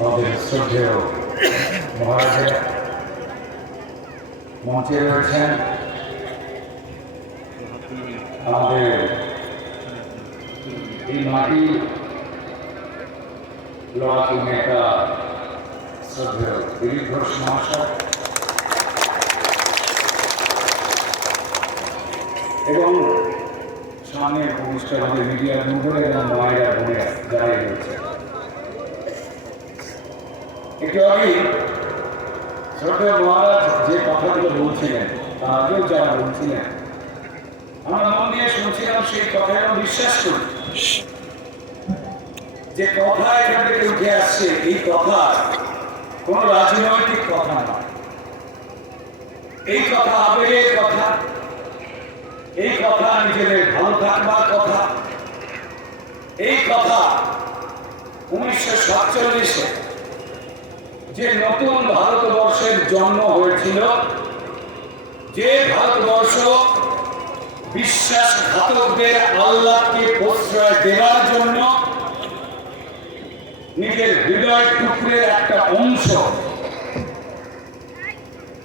আমাদের শ্রদ্ধেয় মহারাজেরা মঞ্চে রয়েছেন, আমাদের এই মাটি লড়াকু নেতা শ্রদ্ধেয় দিলীপ ঘোষ মহাশয় এবং সামনে ভূমিষ্ঠ আমাদের মিডিয়ার বন্ধুরা এবং মায়েরা বোনেরা যারাই রয়েছে। একটু আগে শ্রদ্ধেয় মহারাজ যে কথাগুলো বলছিলেন, তার আগেও যারা বলছিলেন, আমরা মন দিয়ে শুনছিলাম, সেই কথায় বিশ্বাস করি যে কথা এখান থেকে উঠে আসছে, এই কথা কোন রাজনৈতিক কথা না, এই কথা আবেগের কথা, এই কথা নিজেদের ভালো থাকবার কথা, এই কথা 1947-এ যে নতুন ভারতবর্ষের জন্ম হয়েছিল, যে ভারতবর্ষ বিশ্বাসঘাতকদের আল্লাহকে প্রশ্রয় দেওয়ার জন্য নিজের হৃদয় টুকরের একটা অংশ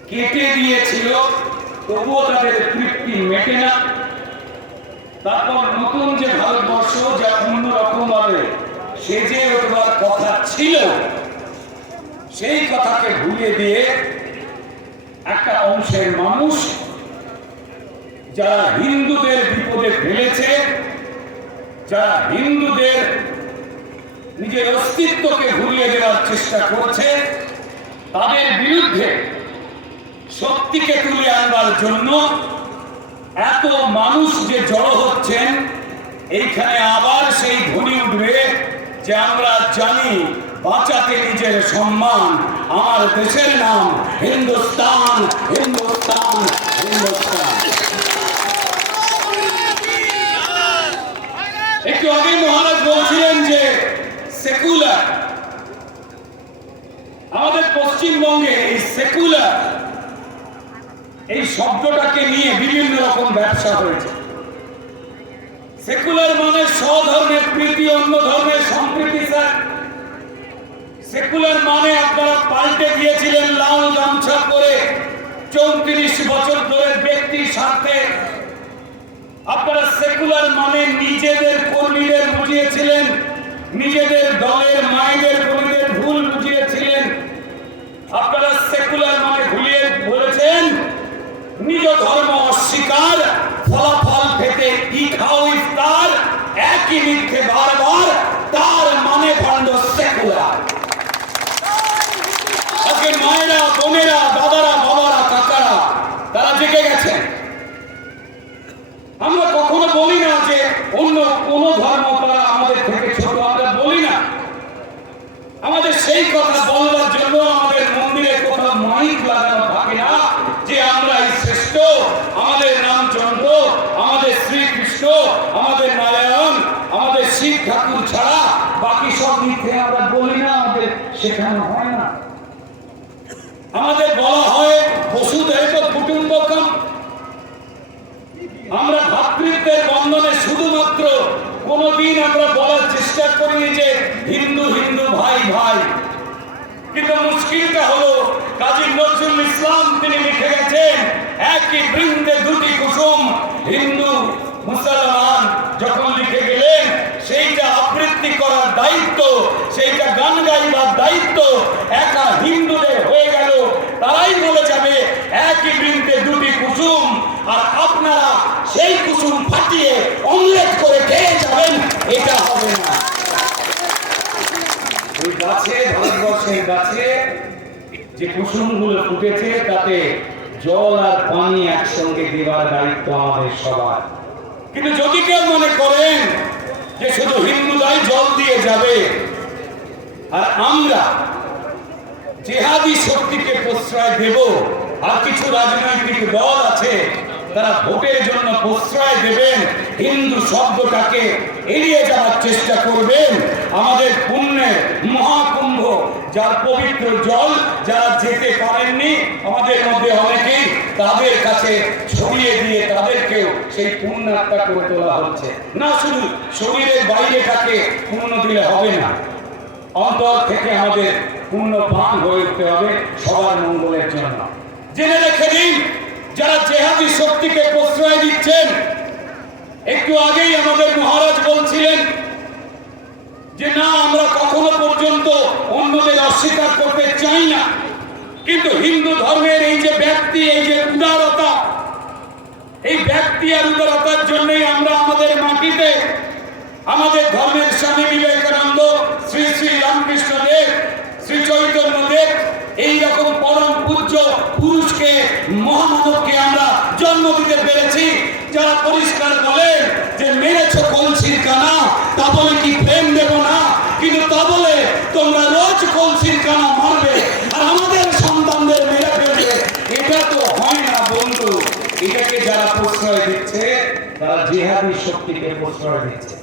কেটে দিয়েছিল, তবুও তাদের তৃপ্তি মেটে না। তারপর নতুন যে ভারতবর্ষ, যা অন্যরকম ভাবে সেজে ওঠবার কথা ছিল, সেই কথাকে ভুলে দিয়ে একটা অংশের মানুষ যারা হিন্দুদের বিপদে ফেলেছে, যারা হিন্দুদের নিজের অস্তিত্বকে ভুলিয়ে দেওয়ার চেষ্টা করছে, তাদের বিরুদ্ধে শক্তিকে তুলে আনবার জন্য এত মানুষ যে জড়ো হচ্ছেন, এইখানে আবার সেই ধ্বনি উঠবে যে আমরা জানি বাঁচাতে নিজের সম্মান, আমার দেশের নাম হিন্দুস্তান, হিন্দুস্তান, হিন্দুস্তান। একটু আগে মহারাজ বলছিলেন যে সেকুলার, আমাদের পশ্চিমবঙ্গে এই সেকুলার এই শব্দটাকে নিয়ে বিভিন্ন রকম ব্যবসা হয়েছে। সেকুলার মানে স্বধর্মের প্রীতি, অন্য ধর্মের সম্প্রীতি। স্যার, সেকুলার মানে আপনারা পাল্টে গিয়েছিলেন লাল গামছা পরে 34 বছর ধরে ব্যক্তির স্বার্থে। আপনারা সেকুলার মানে নিজেদের কর্মীদের বুঝিয়েছিলেন, নিজেদের দলের মায়েদের কর্মীদের ভুল বুঝিয়েছিলেন। আপনারা সেকুলার মানে ভুলিয়ে বলেছেন নিজ ধর্ম অস্বীকার, ফলাফল পেতে ই খাও ইফতার, একই মিথ্যে বারবার, তার মানে ভণ্ড সেকুলার। আজকে মায়েরা, বোনেরা, দাদারা, বাবারা, কাকারা তারা জেগে গেছেন। আমরা কখনো বলি না যে অন্য কোন ধর্ম তারা আমাদের থেকে ছোট, আমরা বলি না। আমাদের সেই কথা বলবার জন্য আমাদের মন্দিরে কোথাও মাইক লাগানো থাকে না যে আমরা শ্রেষ্ঠ, আমাদের রামচন্দ্র, আমাদের শ্রীকৃষ্ণ, আমাদের নারায়ণ, আমাদের শিব ঠাকুর ছাড়া বাকি সব মিথ্যে আমরা বলি না, আমাদের শেখানো হয় না। আমাদের বলা হয় বসুধৈব কুটুম্বকম। আমরা ভ্রাতৃত্বের বন্ধনে শুধুমাত্র কোনদিন আমরা বলার চেষ্টা করিনি যে হিন্দু হিন্দু, ভাই ভাই। কিন্তু মুশকিলটা হলো কাজী নজরুল ইসলাম তিনি লিখে গেছেন, একই বৃন্দে দুটি কুসুম, হিন্দু মুসলমান যখন লিখে গেলেন, সেইটা আবৃত্তি করার দায়িত্ব, সেইটা গান গাইবার দায়িত্ব একা হিন্দুদের হয়ে গেল। তারাই বলে যাবে একই বৃন্দে দুটি কুসুম, আর আপনারা সেই কুসুম ফাটিয়ে অমলেট করে খেয়ে যাবেন, এটা হবে না। ওই গাছে, ভারতবর্ষের গাছে যে কুসুমগুলো ফুটেছে, তাতে জল আর পানি একসঙ্গে দেওয়ার দায়িত্ব আমাদের সবার। কিন্তু যদি কেউ মনে করেন যে শুধু হিন্দুরাই জল দিয়ে যাবে আর আমরা জেহাদি শক্তিকে প্রশ্রয় দেব, আর কিছু রাজনৈতিক দল আছে তারা ভোটের জন্য প্রশ্রয় দেবেন, হিন্দু শব্দটাকে এড়িয়ে যাওয়ার চেষ্টা করবেন, আমাদের পুণ্যের মহাকুম্ভ, যার পবিত্র জল যারা যেতে পারেননি আমাদের মধ্যে অনেকেই, তাদের কাছে ছড়িয়ে দিয়ে তাদেরকেও সেই পুণ্যাত্মা করে তোলা হচ্ছে না। শুধু শরীরের বাইরেটাকে পূর্ণ দিলে হবে না, অন্তর থেকে আমাদের পুণ্যবান হয়ে উঠতে হবে সবার মঙ্গলের জন্য। জেনে রেখে দিন, যারা জেহাদি শক্তিকে প্রশ্রয় দিচ্ছেন, একটু আগেই আমাদের মহারাজ বলছিলেন যে না, আমরা কখনো পর্যন্ত অন্যদের অস্বীকার করতে চাই না, কিন্তু হিন্দু ধর্মের এই যে ব্যক্তি, এই যে উদারতা, এই ব্যক্তি আর উদারতার জন্যই আমরা আমাদের মাটিতে আমাদের ধর্মের স্বামী বিবেকানন্দ, শ্রী শ্রী রামকৃষ্ণ দেব, শ্রী চৈতন্য দেব, এইরকম পরম পূজ্য পুরুষকে, মহামানবকে আমরা জন্ম দিতে পেরেছি, যারা পরিষ্কার বলেন যে মেরেছ কলসির কানা, তা বলে কি প্রেম দেব না, কিন্তু তা বলে তোমরা রোজ কলসির কানা মারবে আর আমাদের সন্তানদের মেরে ফেলবে। এটা তো হয় না বন্ধু। এটাকে যারা প্রশ্রয় দিচ্ছে, তারা জিহাদি শক্তিকে প্রশ্রয় দিচ্ছে।